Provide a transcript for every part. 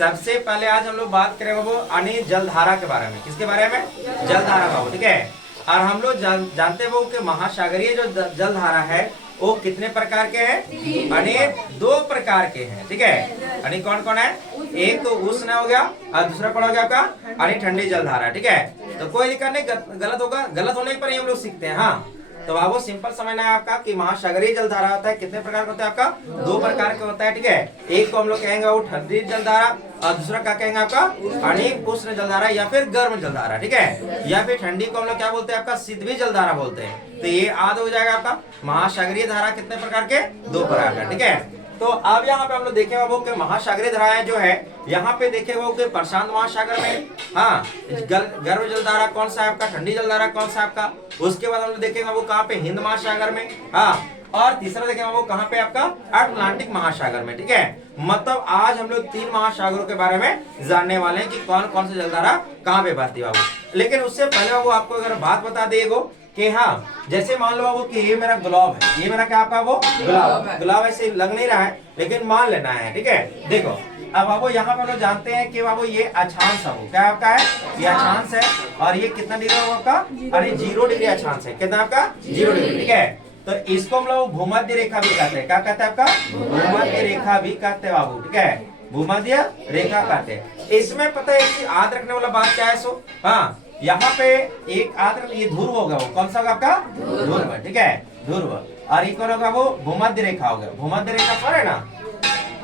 सबसे पहले आज हम लोग बात करेंगे वो अनिल जलधारा के बारे में। किसके बारे में? जलधारा बाबू, ठीक है। और हम लोग जानते हैं वो कि महासागरीय जो जलधारा है वो कितने प्रकार के हैं? अनेक 2 प्रकार के हैं, ठीक है। अनेक कौन कौन है? एक तो उष्ण हो गया और दूसरा कौन हो गया आपका? अनेक ठंडी जलधारा, ठीक है। तो कोई दिक्कत नहीं, गलत होगा, गलत होने पर ही हम लोग सीखते हैं। हाँ, तो बाबू सिंपल समझना है आपका कि महासागरीय जलधारा होता है कितने प्रकार का होता है? आपका 2 प्रकार का होता है, ठीक है। एक को हम लोग कहेंगे वो ठंडी जलधारा और दूसरा क्या कहेंगे आपका? अनेक उष्ण जलधारा या फिर गर्म जलधारा, ठीक है। या फिर ठंडी को हम लोग क्या बोलते हैं? आपका शीतवी जलधारा बोलते हैं। तो ये याद हो जाएगा आपका। महासागरीय धारा कितने प्रकार के? 2 प्रकार का, ठीक है। तो अब यहाँ पे हम लोग देखेंगे वो कि महासागरीय धाराएं जो है यहाँ पे देखेगा वो कि प्रशांत महासागर में, हाँ, गर्म जलधारा कौन सा है आपका? ठंडी जलधारा कौन सा है आपका? उसके बाद हम लोग देखेंगे वो कहाँ पे? हिंद महासागर में, हाँ। और तीसरा देखेंगे वो कहाँ पे? आपका अटलांटिक महासागर में, ठीक है। मतलब आज हम लोग 3 महासागरों के बारे में जानने वाले हैं कि कौन कौन सा जलधारा कहाँ पे बहती है बाबू। लेकिन उससे पहले बाबू आपको अगर बात बता देगो कि हाँ, जैसे मान लो बाबू कि ये मेरा गुलाब है, ये मेरा क्या आपका? वो गुलाब ऐसे लग नहीं रहा है लेकिन मान लेना है, ठीक है। देखो अब बाबू यहाँ पे हम लोग जानते हैं कि बाबू ये अक्षांश है, क्या आपका है? ये अक्षांश है। और ये कितना डिग्री है आपका? अरे 0 डिग्री अक्षांश है। कितना आपका? 0 डिग्री, ठीक है। तो इसको हम लोग भूमध्य रेखा भी कहते हैं। क्या कहते हैं आपका? भूमध्य रेखा भी कहते हैं बाबू, ठीक है। भूमध्य रेखा कहते हैं। इसमें पता है कि याद रखने वाला बात क्या है? सो हाँ, यहाँ पे एक आद्र ये ध्रुव होगा, वो कौन सा होगा आपका? ध्रुव, ठीक है, ध्रुव। और ये कौन होगा? वो भूमध्य रेखा होगा। भूमध्य रेखा पर है ना,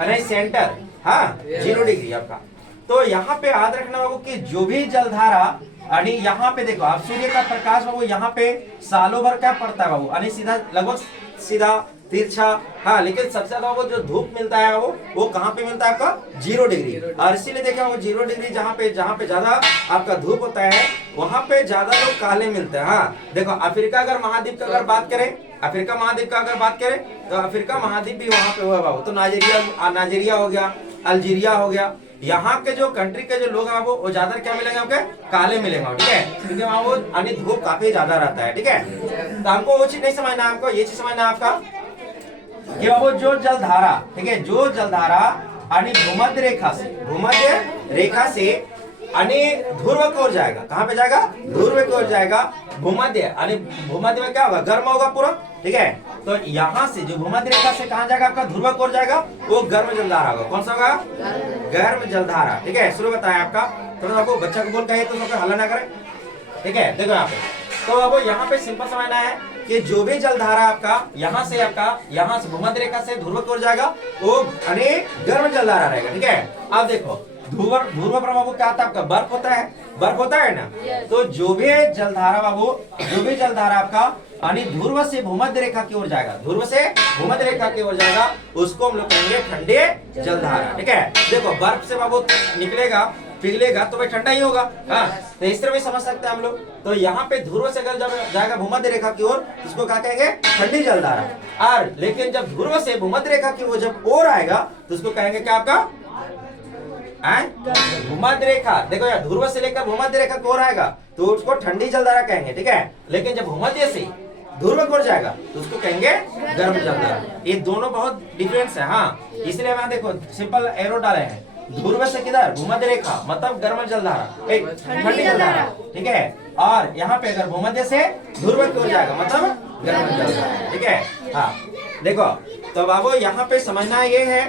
अरे सेंटर, हाँ, 0 डिग्री आपका। तो यहाँ पे याद रखना होगा कि जो भी जलधारा, यानी यहाँ पे देखो आप सूर्य का प्रकाश बाबू यहाँ पे सालों भर क्या पड़ता है बाबू? यानी सीधा, लगभग सीधा तिरछा, हाँ। लेकिन सबसे ज्यादा वो जो धूप मिलता है वो कहाँ पे मिलता है आपका? 0 डिग्री। और इसीलिए देखा वो 0 डिग्री जहाँ पे ज्यादा आपका धूप होता है वहां पे ज्यादा लोग काले मिलते हैं। हाँ, देखो अफ्रीका अगर महाद्वीप का अगर बात करें, अफ्रीका महाद्वीप का अगर बात करें तो अफ्रीका महाद्वीप भी वहां पे हुआ बाबू। तो नाइजीरिया हो गया, अल्जीरिया हो गया, यहाँ के जो कंट्री के जो लोग हैं वो ज्यादा क्या मिलेंगे? आपके काले मिलेंगे, ठीक है। क्योंकि वहाँ वो धूप काफी ज्यादा रहता है, ठीक है। तो हमको वो चीज नहीं समझना, हमको ये चीज समझना आपका कि बाबू जो जलधारा, ठीक है, जो जलधारा भूमध्य रेखा से ध्रुव की ओर जाएगा। कहाँ पे जाएगा? ध्रुव की ओर जाएगा। भूमध्य भूमध्य में क्या होगा? गर्म होगा पूरा, ठीक है। तो यहाँ से जो भूमध्य रेखा से कहाँ जाएगा? आपका ध्रुव की ओर जाएगा, वो गर्म जलधारा होगा। कौन सा होगा? गर्म जलधारा, ठीक है। शुरू बताया आपका, तो आपको बच्चा को बोल कहे तो हल्ला ना करे, ठीक है। देखो यहाँ पे तो अब यहाँ पे सिंपल समझना है कि जो भी जलधारा आपका यहाँ से भूमध्य रेखा से ध्रुव की ओर जाएगा वो अनेक गर्म जलधारा रहेगा, ठीक है। अब देखो ध्रुव पर बाबू क्या था आपका? बर्फ होता है ना। तो जो भी जलधारा बाबू, जो भी जलधारा आपका ध्रुव से भूमध्य रेखा की ओर जाएगा, ध्रुव से भूमध्य रेखा की ओर जाएगा, उसको हम लोग कहेंगे ठंडे जलधारा, ठीक है। देखो बर्फ से बाबू निकलेगा, पिघलेगा तो भाई ठंडा ही होगा, हाँ। तो इस तरह भी समझ सकते हैं हम लोग। तो यहाँ पे ध्रुव से अगर जब जाएगा भूमध्य रेखा की ओर, इसको क्या कहेंगे? ठंडी जलधारा। और लेकिन जब ध्रुव से भूमध्य रेखा की ओर जब ओर आएगा तो उसको कहेंगे क्या आपका? भूमध्य रेखा। देखो यार, ध्रुव से लेकर भूमध्य रेखा की ओर आएगा तो उसको ठंडी जलधारा कहेंगे, ठीक है। लेकिन जब भूमध्य से ध्रुव की ओर जाएगा तो उसको कहेंगे गर्म जलधारा। ये दोनों बहुत डिफरेंस है, हाँ। इसलिए वहां देखो सिंपल एरो डाले हैं। ध्रुव से किधर? भूमध्य रेखा, मतलब गर्म जलधारा, ठंडी जलधारा, ठीक है। और यहाँ पे अगर भूमध्य से ध्रुव की ओर जाएगा मतलब गर्म जलधारा, ठीक है। हाँ, देखो तो बाबू यहाँ पे समझना ये है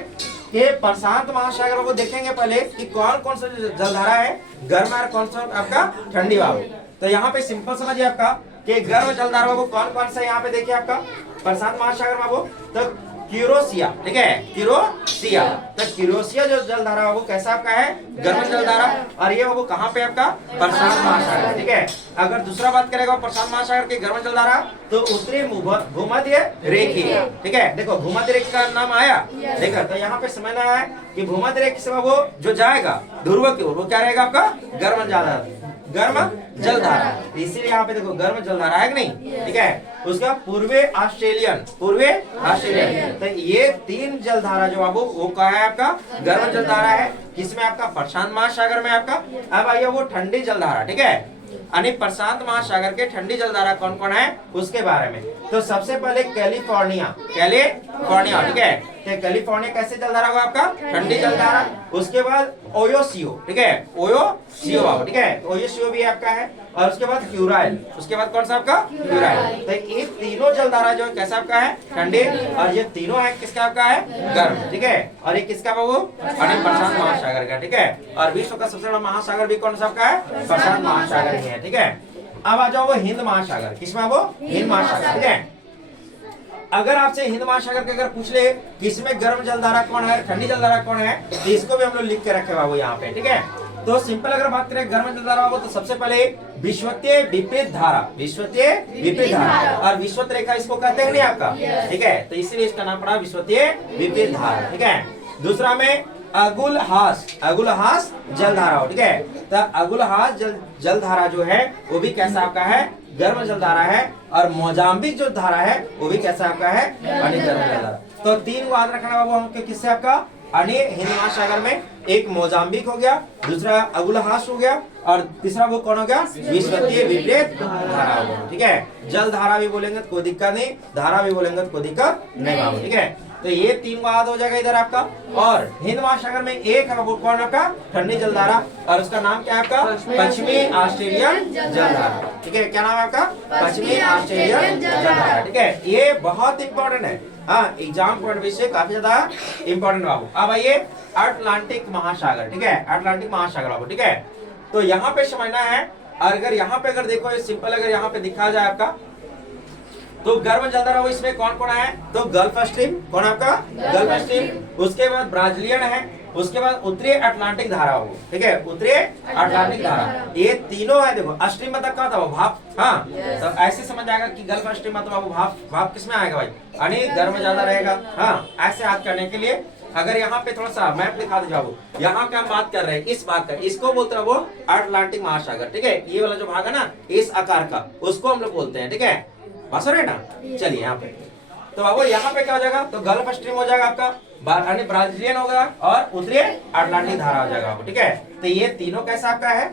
कि प्रशांत महासागर को देखेंगे पहले कि कौन कौन सा जलधारा है गर्म और कौन सा आपका ठंडी बाबू। तो यहाँ पे सिंपल समझिए आपका कि गर्म जलधारा बाबू कौन कौन सा यहाँ पे देखिए आपका प्रशांत महासागर बाबू। तो क्यूरोसिया, ठीक है, क्यूरोसिया। तो क्यूरोसिया जो जलधारा बाबू कैसा आपका है? गर्म जलधारा। और ये बाबू कहाँ पे आपका? प्रशांत महासागर, ठीक है। अगर दूसरा बात करेगा प्रशांत महासागर की गर्म जलधारा तो उत्तरी भूमध्य रेखा, ठीक है। देखो भूमध्य रेखा का नाम आया, देखो। तो यहाँ पे समझना है कि भूमध्य रेखा से वो जो जाएगा ध्रुव की ओर वो क्या रहेगा आपका? गर्म जलधारा। इसीलिए यहाँ पे देखो गर्म जलधारा है कि नहीं, ठीक है। उसका पूर्वी ऑस्ट्रेलियन, तो ये 3 जलधारा जो बाबू वो क्या है आपका? गर्म जलधारा है। किसमें? आपका प्रशांत महासागर में आपका। अब आइए वो ठंडी जलधारा, ठीक है। यानी प्रशांत महासागर के ठंडी जलधारा कौन कौन है उसके बारे में। तो सबसे पहले कैलिफोर्निया, कैलिफोर्निया, ठीक है, तो कैलिफोर्निया कैसे जलधारा होगा आपका, ठंडी जलधारा। उसके बाद ओयोसियो, ठीक है, ओयोसियो, ठीक है, ओयोसियो भी आपका है। और उसके बाद ह्यूराइल, उसके बाद कौन सा आपका, ह्यूराइल। तो ये तीनों जलधारा जो है कैसा आपका है, ठंडी, और ये तीनों है किसका आपका है, गर्म, ठीक है। और ये किसका बाबू, प्रशांत महासागर का, ठीक है। और विश्व का सबसे बड़ा महासागर भी कौन सा आपका है, प्रशांत महासागर ही है, ठीक है। अब आ जाओ वो हिंद महासागर, किसमें वो, हिंद महासागर, ठीक है। अगर आपसे हिंद महासागर के अगर पूछ ले कि इसमें गर्म जलधारा कौन है, ठंडी जलधारा कौन है, तो इसको भी हम लोग लिख के रखे बाबू यहाँ पे, ठीक है। तो सिंपल अगर बात करें गर्म जलधारा बाबू, तो सबसे पहले विषुवतीय विपरीत धारा, विषुवतीय विपरीत धारा, और विषुवत रेखा इसको कहते हैं नहीं आपका, ठीक है, तो इसलिए इसका नाम पड़ा विषुवतीय विपरीत धारा, ठीक है। दूसरा में अगुलहास, अगुलहास जलधारा, ठीक है। तो अगुलहास जलधारा जो है वो भी कैसा आपका है, गर्म जलधारा है। और मोजाम्बिक जो धारा है वो भी कैसा आपका है, गर्म जलधारा। तो तीन याद रखना बाबू हमको, किससे आपका, हिंद महासागर में एक मोजाम्बिक हो गया, दूसरा अगुलहास हो गया, और तीसरा वो कौन हो गया, विषुवतीय विपरीत धारा हो गया, ठीक है। जल धारा भी बोलेंगे तो कोई दिक्कत नहीं, धारा भी बोलेंगे तो कोई दिक्कत नहीं बाबू, ठीक है। तो ये तीन याद हो जाएगा इधर आपका। और हिंद महासागर में एक है वो कौन आपका, ठंडी जलधारा, और उसका नाम क्या है आपका, पश्चिमी ऑस्ट्रेलियन जलधारा, ठीक है। क्या नाम है आपका, पश्चिमी ऑस्ट्रेलियन जलधारा, ठीक है। ये बहुत इंपॉर्टेंट है, हाँ, एग्जाम पॉइंट ऑफ से काफी ज्यादा इंपॉर्टेंट बाबू। अब आइए अटलांटिक महासागर, ठीक है, अटलांटिक महासागर बाबू, ठीक है। तो यहाँ पे समझना है, अगर यहाँ पे अगर देखो ये सिंपल अगर यहाँ पे दिखा जाए आपका, तो गर्म जलधारा वो इसमें कौन कौन है, तो गल्फ स्ट्रीम, कौन आपका, गल्फ स्ट्रीम। उसके बाद ब्राजीलियन है, उसके बाद उत्तरी अटलांटिक धारा हो, ठीक है, उत्तरी अटलांटिक धारा। ये तीनों है। देखो स्ट्रीम मतलब क्या था, वो भाप, हाँ, तो ऐसे समझ आएगा कि गल्फ स्ट्रीम मतलब वो भाप, भाप किसमें आएगा भाई, यानी गर्म ज्यादा रहेगा, हाँ। ऐसे याद करने के लिए अगर यहाँ पे थोड़ा सा मैप दिखा दीजिए बाबू, यहाँ पे हम बात कर रहे हैं इस भाग का, इसको बोलते हैं वो अटलांटिक महासागर, ठीक है। ये वाला जो भाग है ना इस आकार का, उसको हम लोग बोलते हैं, ठीक है, बस हो रहे ना। चलिए यहाँ पे तो बाबू यहाँ पे क्या हो जाएगा, तो गल्फ स्ट्रीम हो जाएगा आपका, ब्राजीलियन होगा, और उत्तरी अटलांटिक धारा हो जाएगा, ठीक है। तो ये तीनों कैसा आपका है,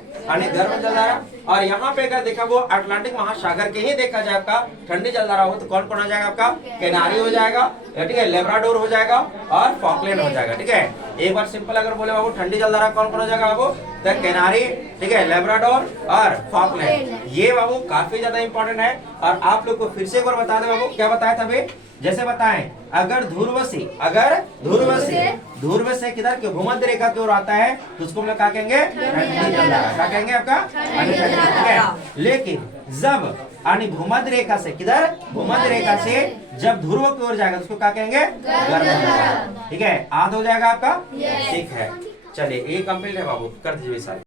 गर्म जलधारा। और यहाँ पे अगर देखा वो अटलांटिक महासागर के ही देखा जाए आपका ठंडी जलधारा हो, तो कौन कौन हो जाएगा आपका, कैनारी हो जाएगा, ठीक है, लेब्राडोर हो जाएगा, और फॉकलैंड हो जाएगा, ठीक है। एक बार सिंपल अगर बोले बाबू ठंडी जलधारा कौन कौन हो जाएगा बाबू, तो कैनारी, ठीक है, लेब्राडोर और फॉकलैंड। ये बाबू काफी ज्यादा इंपॉर्टेंट है। और आप लोग को फिर से एक बार बता दे बाबू, क्या बताया था अभी, जैसे बताएं, अगर ध्रुव से किधर के भूमध्य रेखा की ओर आता है तो उसको हम लोग क्या कहेंगे, ठंडी जलधारा, क्या कहेंगे आपका, ठंडी जलधारा, ठीक है। लेकिन जब भूमध्य रेखा से किधर, भूमध्य रेखा से जब ध्रुव की ओर जाएगा तो उसको क्या कहेंगे, गर्म जलधारा, ठीक है। याद हो जाएगा आपका, ठीक है। चलिए ये कंप्लीट है बाबू, कर दीजिए सारे।